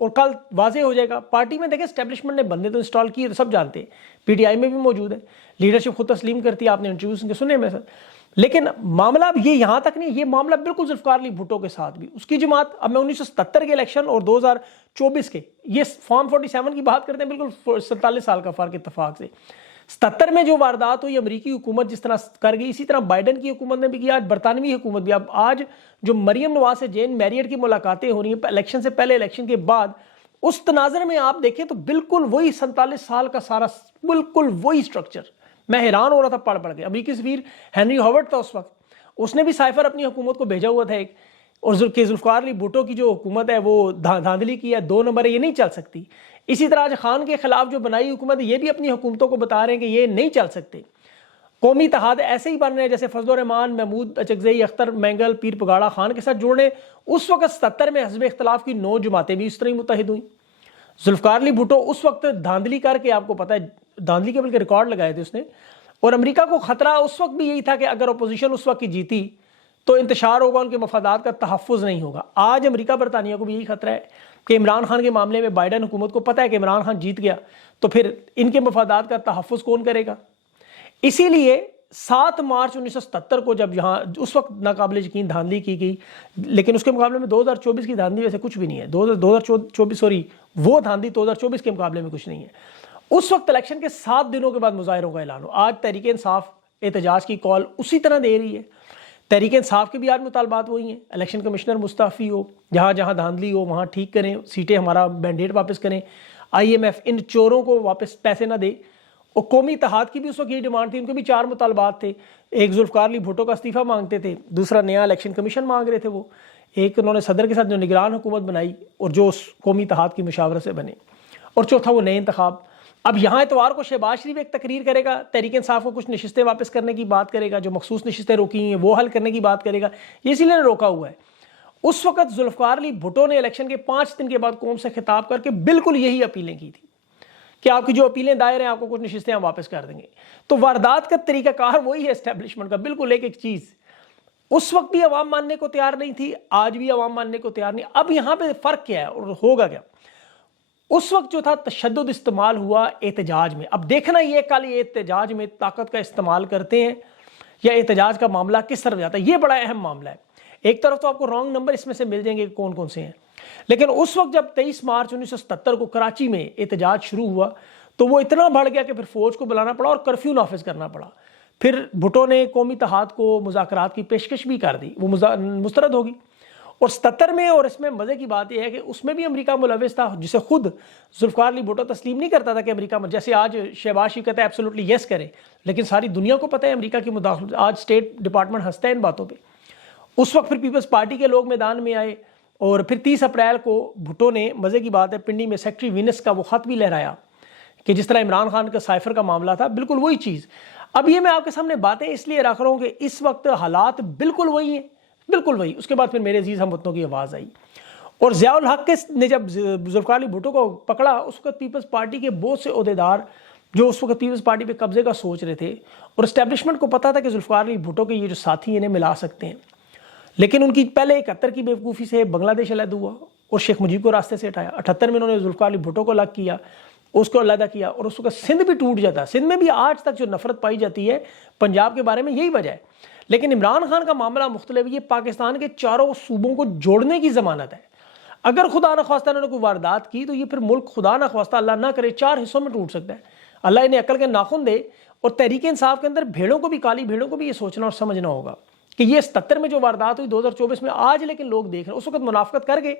اور کل واضح ہو جائے گا. پارٹی میں دیکھیں اسٹیبلشمنٹ نے بندے تو انسٹال کیے، سب جانتے ہیں، پی ٹی آئی میں بھی موجود ہے، لیڈرشپ خود تسلیم کرتی ہے، آپ نے انٹرویوز ان کے سنے میں سر. لیکن معاملہ اب یہ یہاں تک نہیں، یہ معاملہ بالکل ذوالفقار علی بھٹو کے ساتھ بھی. اس کی جماعت، اب میں 1977 کے الیکشن اور 2024 کے، یہ فارم 47 کی بات کرتے ہیں، بالکل 47 سال کا فرق اتفاق سے. 77 میں جو واردات ہوئی، امریکی حکومت جس طرح کر گئی، اسی طرح بائیڈن کی حکومت نے بھی کیا، آج برطانوی حکومت بھی. اب آج جو مریم نواز سے جین میریٹ کی ملاقاتیں ہو رہی ہیں الیکشن سے پہلے الیکشن کے بعد، اس تناظر میں آپ دیکھیں تو بالکل وہی 47 سال کا سارا بالکل وہی سٹرکچر. میں حیران ہو رہا تھا پڑھ کے. امریکی سفیر ہینری ہاورڈ تھا اس وقت، اس نے بھی سائفر اپنی حکومت کو بھیجا ہوا تھا ایک، اور ذوالفقار علی بھٹو کی جو حکومت ہے وہ دھاندلی کی ہے، 2 نمبر ہے، یہ نہیں چل سکتی. اسی طرح خان کے خلاف جو بنائی حکومت ہے، یہ بھی اپنی حکومتوں کو بتا رہے ہیں کہ یہ نہیں چل سکتے. قومی اتحاد ایسے ہی بن رہے ہیں جیسے فضل الرحمان، محمود اچکزئی، اختر مینگل، پیر پگاڑا خان کے ساتھ جوڑنے. اس وقت 77 میں حزب اختلاف کی 9 جماعتیں بھی اس طرح ہی متحد ہوئیں. ذوالفقار علی بھٹو اس وقت دھاندلی کر کے، آپ کو پتہ ہے دھاندلی کے بلکہ ریکارڈ لگائے تھے اس نے. اور امریکہ کو خطرہ اس وقت بھی یہی تھا کہ اگر اپوزیشن اس وقت کی جیتی تو انتشار ہوگا، ان کے مفادات کا تحفظ نہیں ہوگا. آج امریکہ برطانیہ کو بھی یہی خطرہ ہے کہ عمران خان کے معاملے میں بائیڈن حکومت کو پتہ ہے کہ عمران خان جیت گیا تو پھر ان کے مفادات کا تحفظ کون کرے گا. اسی لیے 7 مارچ 1977 کو جب یہاں اس وقت ناقابل یقین دھاندلی کی گئی، لیکن اس کے مقابلے میں 2024 کی دھاندلی ویسے کچھ بھی نہیں ہے. 2024 وہ دھاندلی 2024 کے مقابلے میں کچھ نہیں ہے. اس وقت الیکشن کے 7 دنوں کے بعد مظاہروں کا اعلان ہو. آج تحریک انصاف احتجاج کی کال اسی طرح دے رہی ہے. تحریک انصاف کے بھی آج مطالبات وہی ہیں، الیکشن کمشنر مستعفی ہو، جہاں جہاں دھاندلی ہو وہاں ٹھیک کریں، سیٹیں ہمارا مینڈیٹ واپس کریں، IMF ان چوروں کو واپس پیسے نہ دے. اور قومی اتحاد کی بھی اس وقت یہ ڈیمانڈ تھی، ان کے بھی 4 مطالبات تھے. ایک ذوالفقار علی بھٹو کا استعفیٰ مانگتے تھے، دوسرا نیا الیکشن کمیشن مانگ رہے تھے وہ، ایک انہوں نے صدر کے ساتھ جو نگران حکومت بنائی اور جو اس قومی اتحاد کی مشاورت سے بنے، اور چوتھا وہ نئے انتخاب. اب یہاں اتوار کو شہباز شریف ایک تقریر کرے گا، تحریک انصاف کو کچھ نشستیں واپس کرنے کی بات کرے گا، جو مخصوص نشستیں روکی ہیں وہ حل کرنے کی بات کرے گا. یہ اسی لیے روکا ہوا ہے. اس وقت ذوالفقار علی بھٹو نے الیکشن کے 5 دن کے بعد قوم سے خطاب کر کے بالکل یہی اپیلیں کی تھی کہ آپ کی جو اپیلیں دائر ہیں، آپ کو کچھ نشستیں ہم واپس کر دیں گے. تو واردات کا طریقہ کار وہی ہے اسٹیبلشمنٹ کا، بالکل ایک چیز. اس وقت بھی عوام ماننے کو تیار نہیں تھی، آج بھی عوام ماننے کو تیار نہیں. اب یہاں پہ فرق کیا ہے اور ہوگا کیا؟ اس وقت جو تھا تشدد استعمال ہوا احتجاج میں. اب دیکھنا یہ کل یہ احتجاج میں طاقت کا استعمال کرتے ہیں یا احتجاج کا معاملہ کس طرف جاتا ہے، یہ بڑا اہم معاملہ ہے. ایک طرف تو آپ کو رانگ نمبر اس میں سے مل جائیں گے کہ کون کون سے ہیں، لیکن اس وقت جب 23 مارچ 1977 کو کراچی میں احتجاج شروع ہوا تو وہ اتنا بڑھ گیا کہ پھر فوج کو بلانا پڑا اور کرفیو نافذ کرنا پڑا. پھر بھٹو نے قومی اتحاد کو مذاکرات کی پیشکش بھی کر دی، وہ مسترد ہوگی. اور 77 میں، اور اس میں مزے کی بات یہ ہے کہ اس میں بھی امریکہ ملوث تھا، جسے خود ذوالفقار علی بھٹو تسلیم نہیں کرتا تھا کہ امریکہ جیسے آج شہباز شریف کہتا ہے ایبسولوٹلی یس کرے، لیکن ساری دنیا کو پتہ ہے امریکہ کی مداخلت. آج اسٹیٹ ڈپارٹمنٹ ہنستا ہے ان باتوں پہ. اس وقت پھر پیپلز پارٹی کے لوگ میدان میں آئے، اور پھر 30 اپریل کو بھٹو نے، مزے کی بات ہے، پنڈی میں سیکٹری وینس کا وہ خط بھی لہرایا کہ جس طرح عمران خان کا سائفر کا معاملہ تھا، بالکل وہی چیز. اب یہ میں آپ کے سامنے باتیں اس لیے رکھ رہا ہوں کہ اس وقت حالات بالکل وہی ہیں، بالکل وہی. اس کے بعد پھر میرے عزیز ہم وطنوں کی آواز آئی، اور ضیاء الحق نے جب ذوالفقار علی بھٹو کو پکڑا، اس وقت پیپلز پارٹی کے بہت سے عہدیدار جو اس وقت پیپلز پارٹی پہ قبضے کا سوچ رہے تھے، اور اسٹیبلشمنٹ کو پتا تھا کہ ذوالفقار علی بھٹو کے یہ جو ساتھی ہیں انہیں ملا سکتے ہیں، لیکن ان کی پہلے 71 کی بیوقوفی سے بنگلہ دیش علیحدہ ہوا اور شیخ مجیب کو راستے سے ہٹایا. 78 میں انہوں نے ذوالفقار علی بھٹو کو الگ کیا، اس کو علیحدہ کیا، اور اس وقت سندھ بھی ٹوٹ جاتا. سندھ میں بھی آج تک جو نفرت پائی جاتی ہے پنجاب کے بارے میں یہی وجہ ہے. لیکن عمران خان کا معاملہ مختلف، یہ پاکستان کے چاروں صوبوں کو جوڑنے کی ضمانت ہے. اگر خدا نخواستہ انہوں نے کوئی واردات کی تو یہ پھر ملک خدا نخواستہ اللہ نہ کرے 4 حصوں میں ٹوٹ سکتا ہے. اللہ انہیں عقل کے ناخن دے. اور تحریک انصاف کے اندر بھیڑوں کو بھی، کالی بھیڑوں کو بھی یہ سوچنا اور سمجھنا ہوگا کہ یہ 77 میں جو واردات ہوئی 2024 میں آج لیکن لوگ دیکھ رہے ہیں. اس وقت منافقت کر کے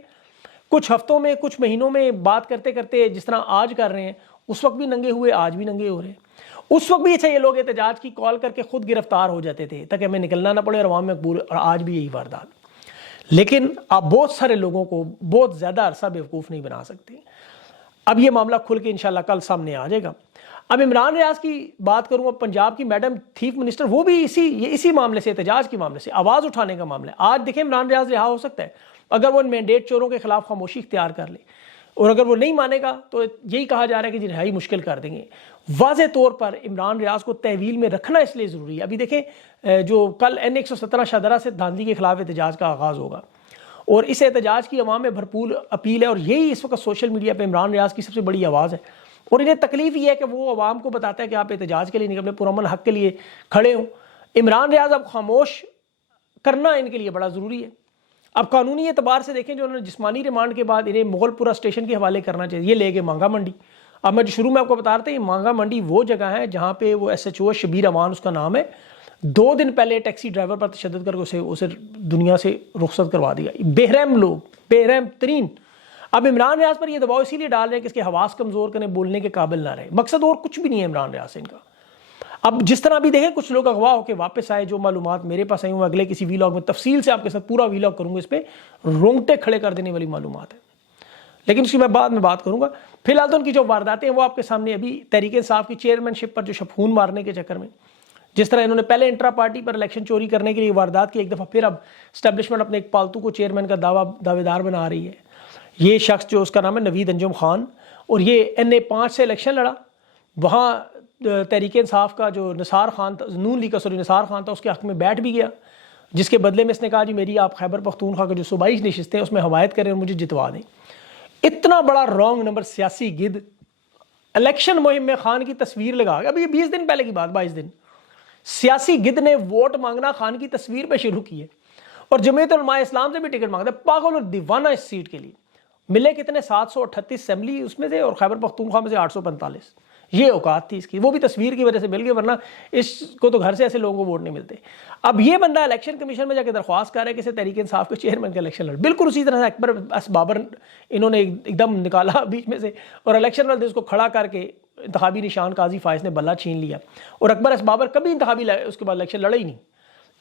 کچھ ہفتوں میں، کچھ مہینوں میں بات کرتے کرتے جس طرح آج کر رہے ہیں، اس وقت بھی ننگے ہوئے، آج بھی ننگے ہو رہے ہیں. اس وقت بھی اچھا یہ لوگ احتجاج کی کال کر کے خود گرفتار ہو جاتے تھے تاکہ ہمیں نکلنا نہ پڑے اور عوام میں مقبول، اور آج بھی یہی واردات. لیکن آپ بہت سارے لوگوں کو بہت زیادہ عرصہ بیوقوف نہیں بنا سکتے. اب یہ معاملہ کھل کے انشاءاللہ کل سامنے آ جائے گا. اب عمران ریاض کی بات کروں، اب پنجاب کی میڈم چیف منسٹر، وہ بھی اسی معاملے سے، احتجاج کے معاملے سے آواز اٹھانے کا معاملہ ہے. آج دیکھیں عمران ریاض رہا ہو سکتا ہے اگر وہ مینڈیٹ چوروں کے خلاف خاموشی اختیار کر لے، اور اگر وہ نہیں مانے گا تو یہی کہا جا رہا ہے کہ جی رہائی مشکل کر دیں گے. واضح طور پر عمران ریاض کو تحویل میں رکھنا اس لیے ضروری ہے. ابھی دیکھیں جو کل N117 شاہدرہ سے دھاندلی کے خلاف احتجاج کا آغاز ہوگا، اور اس احتجاج کی عوام میں بھرپور اپیل ہے، اور یہی اس وقت سوشل میڈیا پہ عمران ریاض کی سب سے بڑی آواز ہے، اور انہیں تکلیف یہ ہے کہ وہ عوام کو بتاتا ہے کہ آپ احتجاج کے لیے نکلے، پرامن حق کے لیے کھڑے ہوں۔ عمران ریاض اب خاموش کرنا ان کے لیے بڑا ضروری ہے۔ اب قانونی اعتبار سے دیکھیں، جو انہوں نے جسمانی ریمانڈ کے بعد انہیں مغل پورہ اسٹیشن کے حوالے کرنا چاہیے، یہ لے گئے مانگا منڈی۔ اب میں جو شروع میں آپ کو بتا رہا تھا، یہ مانگا منڈی وہ جگہ ہے جہاں پہ وہ SHO شبیر امان اس کا نام ہے، 2 دن پہلے ٹیکسی ڈرائیور پر تشدد کر کے اسے دنیا سے رخصت کروا دیا۔ بے رحم لوگ، بے رحم ترین۔ اب عمران ریاض پر یہ دباؤ اسی لیے ڈال رہے ہیں کہ اس کے حواس کمزور کرنے، بولنے کے قابل نہ رہے، مقصد اور کچھ بھی نہیں ہے عمران ریاض سے ان کا۔ اب جس طرح بھی دیکھیں کچھ لوگ اغوا ہو کے واپس آئے، جو معلومات میرے پاس آئی ہوں اگلے کسی ویلاگ میں تفصیل سے آپ کے ساتھ پورا ویلاگ کروں گا، اس پہ رونگٹے کھڑے کر دینے والی معلومات ہے، لیکن اس کی میں بعد میں بات کروں گا۔ فی الحال تو ان کی جو وارداتیں ہیں وہ آپ کے سامنے، ابھی تحریک انصاف کی چیئرمین شپ پر جو شپخون مارنے کے چکر میں جس طرح انہوں نے پہلے انٹرا پارٹی پر الیکشن چوری کرنے کے لیے واردات کی، ایک دفعہ پھر اب اسٹیبلشمنٹ اپنے ایک پالتو کو چیئرمین کا دعوے دار بنا رہی ہے۔ یہ شخص جو اس کا نام ہے نوید انجم خان، اور یہ NA5 سے الیکشن لڑا، وہاں تحریک انصاف کا جو نثار خان تھا، نون لیگ کا نثار خان تھا، اس کے حق میں بیٹھ بھی گیا، جس کے بدلے میں اس نے کہا جی میری آپ خیبر پختونخوا کے جو صوبائی نشستیں اس میں حمایت کریں اور مجھے جتوا دیں۔ اتنا بڑا رانگ نمبر سیاسی گد الیکشن مہم میں خان کی تصویر لگا گیا، ابھی یہ 20 دن پہلے کی بات، 22 دن سیاسی گد نے ووٹ مانگنا خان کی تصویر پہ شروع کی ہے، اور جمعیت علماء اسلام سے بھی ٹکٹ مانگتا ہے، پاگل اور دیوانہ اس سیٹ کے لیے۔ ملے کتنے 738 اسمبلی اس میں سے، اور خیبر پختونخوا میں سے 845، یہ اوقات تھی اس کی، وہ بھی تصویر کی وجہ سے مل گئی، ورنہ اس کو تو گھر سے ایسے لوگوں کو ووٹ نہیں ملتے۔ اب یہ بندہ الیکشن کمیشن میں جا کے درخواست کر رہا ہے کہ اسے تحریک انصاف کے چیئرمین کا الیکشن لڑ، بالکل اسی طرح سے اکبر اس بابر انہوں نے ایک دم نکالا بیچ میں سے، اور الیکشن والے دن اس کو کھڑا کر کے انتخابی نشان قاضی فائز نے بلہ چھین لیا، اور اکبر اس بابر کبھی انتخابی اس کے بعد الیکشن لڑا ہی نہیں۔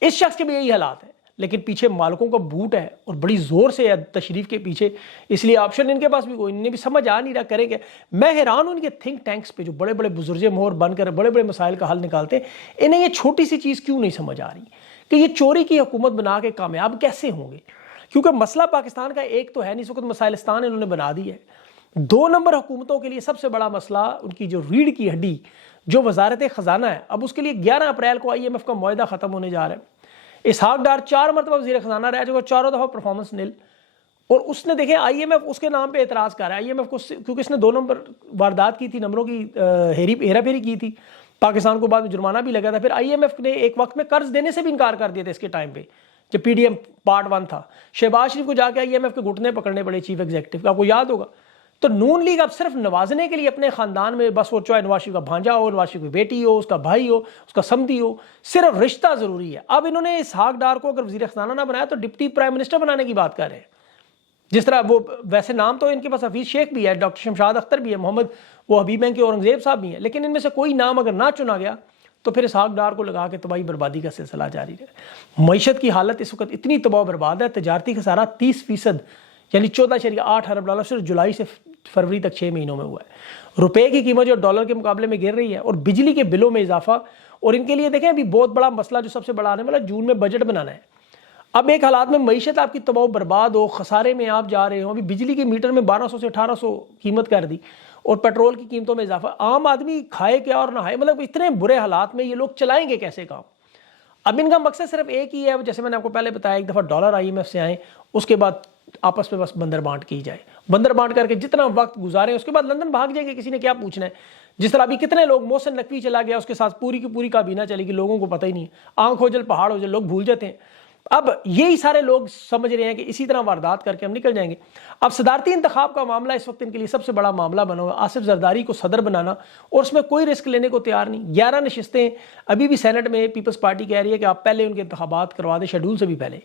اس شخص کے بھی یہی حالات ہیں، لیکن پیچھے مالکوں کا بوٹ ہے اور بڑی زور سے ہے تشریف کے پیچھے، اس لیے آپشن ان کے پاس بھی کوئی، انہیں بھی سمجھ آ نہیں رہا کریں کہ میں حیران ہوں ان کے تھنک ٹینکس پہ جو بڑے بڑے بزرگ مور بن کر بڑے بڑے مسائل کا حل نکالتے ہیں، انہیں یہ چھوٹی سی چیز کیوں نہیں سمجھ آ رہی کہ یہ چوری کی حکومت بنا کے کامیاب کیسے ہوں گے، کیونکہ مسئلہ پاکستان کا ایک تو ہے نہیں، اس وقت مسائلستان انہوں نے بنا دی ہے۔ 2 نمبر حکومتوں کے لیے سب سے بڑا مسئلہ ان کی جو ریڑھ کی ہڈی جو وزارت خزانہ ہے، اب اس کے لیے 11 اپریل کو IMF کا معاہدہ ختم ہونے جا رہا ہے۔ اسحاق ڈار 4 مرتبہ وزیر خزانہ رہ چکا، چاروں دفعہ پرفارمنس نل، اور اس نے دیکھیں IMF اس کے نام پہ اعتراض کر رہا ہے، IMF کو کیونکہ اس نے 2 نمبر واردات کی تھی، نمبروں کی ہیرا پھیری کی تھی، پاکستان کو بعد میں جرمانہ بھی لگا تھا، پھر IMF نے ایک وقت میں قرض دینے سے بھی انکار کر دیا تھا اس کے ٹائم پہ جب PDM پارٹ 1 تھا، شہباز شریف کو جا کے IMF کے گھٹنے پکڑنے پڑے چیف ایگزیکٹو کا، آپ کو یاد ہوگا۔ تو نون لیگ اب صرف نوازنے کے لیے اپنے خاندان میں بس وہ چاہے نواز شریف کا بھانجا ہو، نواز شریف کی بیٹی ہو، اس کا بھائی ہو، اس کا سمدھی ہو، صرف رشتہ ضروری ہے۔ اب انہوں نے اسحاق ڈار کو اگر وزیر خزانہ نہ بنایا تو ڈپٹی پرائم منسٹر بنانے کی بات کر رہے ہیں، جس طرح وہ ویسے نام تو ان کے پاس حفیظ شیخ بھی ہے، ڈاکٹر شمشاد اختر بھی ہے، محمد وہ حبیب بینک کے اورنگزیب صاحب بھی ہیں، لیکن ان میں سے کوئی نام اگر نہ چنا گیا تو پھر اسحاق ڈار کو لگا کے تباہی بربادی کا سلسلہ جاری رہے۔ معیشت کی حالت اس وقت اتنی تباہ برباد ہے، تجارتی خسارہ 30%، یعنی 14.8 ارب ڈالر صرف جولائی سے فروری تک 6 مہینوں میں ہوا ہے۔ روپے کی قیمت جو ڈالر کے مقابلے میں گر رہی ہے، اور بجلی کے بلوں میں اضافہ، اور ان کے لیے دیکھیں ابھی بہت بڑا مسئلہ جو سب سے بڑا آنے والا جون میں بجٹ بنانا ہے۔ اب ایک حالات میں معیشت آپ کی تباہ برباد ہو، خسارے میں آپ جا رہے ہو، ابھی بجلی کے میٹر میں 1200 سے 1800 قیمت کر دی، اور پیٹرول کی قیمتوں میں اضافہ، عام آدمی کھائے کیا اور نہائے، مطلب اتنے برے حالات میں یہ لوگ چلائیں گے کیسے کام؟ اب ان کا مقصد صرف ایک ہی ہے، جیسے میں نے آپ کو پہلے بتایا، ایک دفعہ ڈالر IMF سے آئیں، اس کے بعد آپس میں بس بندر بانٹ کی جائے، بندر بانٹ کر کے جتنا وقت گزاریں، اس کے بعد لندن بھاگ جائیں گے، کسی نے کیا پوچھنا ہے۔ جس طرح ابھی کتنے لوگ، محسن نقوی چلا گیا، اس کے ساتھ پوری کی پوری کابینہ چلے گی، لوگوں کو پتہ ہی نہیں، آنکھ ہو جل پہاڑ ہو جل، لوگ بھول جاتے ہیں۔ اب یہی سارے لوگ سمجھ رہے ہیں کہ اسی طرح واردات کر کے ہم نکل جائیں گے۔ اب صدارتی انتخاب کا معاملہ اس وقت ان کے لیے سب سے بڑا معاملہ بنا ہوا ہے، آصف زرداری کو صدر بنانا، اور اس میں کوئی رسک لینے کو تیار نہیں۔ 11 نشستیں ابھی بھی سینٹ میں پیپلز پارٹی کہہ رہی ہے کہ آپ پہلے ان کے انتخابات کروا دیں، شیڈول سے بھی پہلے۔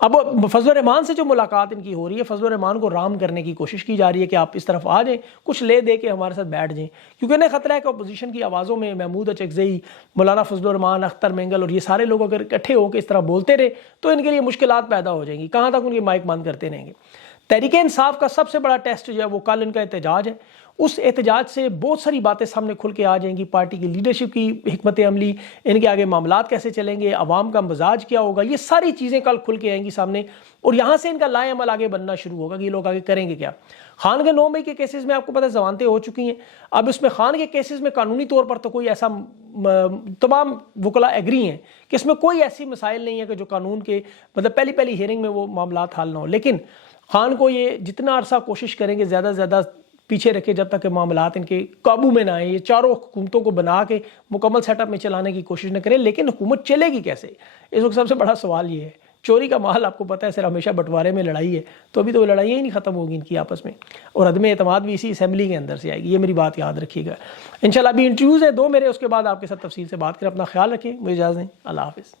اب فضل الرحمان سے جو ملاقات ان کی ہو رہی ہے، فضل الرحمان کو رام کرنے کی کوشش کی جا رہی ہے کہ آپ اس طرف آ جائیں، کچھ لے دے کے ہمارے ساتھ بیٹھ جائیں، کیونکہ انہیں خطرہ ہے کہ اپوزیشن کی آوازوں میں محمود اچکزئی، مولانا فضل الرحمان، اختر مینگل اور یہ سارے لوگ اگر اکٹھے ہو کے اس طرح بولتے رہے تو ان کے لیے مشکلات پیدا ہو جائیں گی، کہاں تک ان کے مائک بند کرتے رہیں گے۔ تحریک انصاف کا سب سے بڑا ٹیسٹ جو ہے وہ کل ان کا احتجاج ہے. اس احتجاج سے بہت ساری باتیں سامنے کھل کے آ جائیں گی. پارٹی کی لیڈرشپ کی حکمت عملی، ان کے آگے معاملات کیسے چلیں گے، عوام کا مزاج کیا ہوگا، یہ ساری چیزیں کل کھل کے آئیں گی سامنے. اور یہاں سے ان کا لائے عمل آگے بننا شروع ہوگا کہ یہ لوگ آگے کریں گے کیا. خان کے 9 مئی کے کیسز میں آپ کو پتہ ہے ضمانتیں ہو چکی ہیں. اب اس میں خان کے کیسز میں قانونی طور پر تو کوئی ایسا تمام وکلاء ایگری ہیں کہ اس میں کوئی ایسی مسائل نہیں ہے کہ جو قانون کے مطلب پہلی ہیئرنگ میں وہ معاملات حل نہ ہو. لیکن خان کو یہ جتنا عرصہ کوشش کریں گے زیادہ سے زیادہ پیچھے رکھے جب تک کہ معاملات ان کے قابو میں نہ آئیں. یہ چاروں حکومتوں کو بنا کے مکمل سیٹ اپ میں چلانے کی کوشش نہ کریں. لیکن حکومت چلے گی کیسے، اس وقت سب سے بڑا سوال یہ ہے. چوری کا مال آپ کو پتہ ہے سر ہمیشہ بٹوارے میں لڑائی ہے، تو ابھی تو وہ لڑائیاں ہی نہیں ختم ہوگی ان کی آپس میں، اور عدم اعتماد بھی اسی اسمبلی کے اندر سے آئے گی. یہ میری بات یاد رکھیے گا. انشاءاللہ ابھی انٹرویوز ہیں 2 میرے، اس کے بعد آپ کے ساتھ تفصیل سے بات کریں. اپنا خیال رکھیں. مجھے اجازت دیں. اللہ حافظ.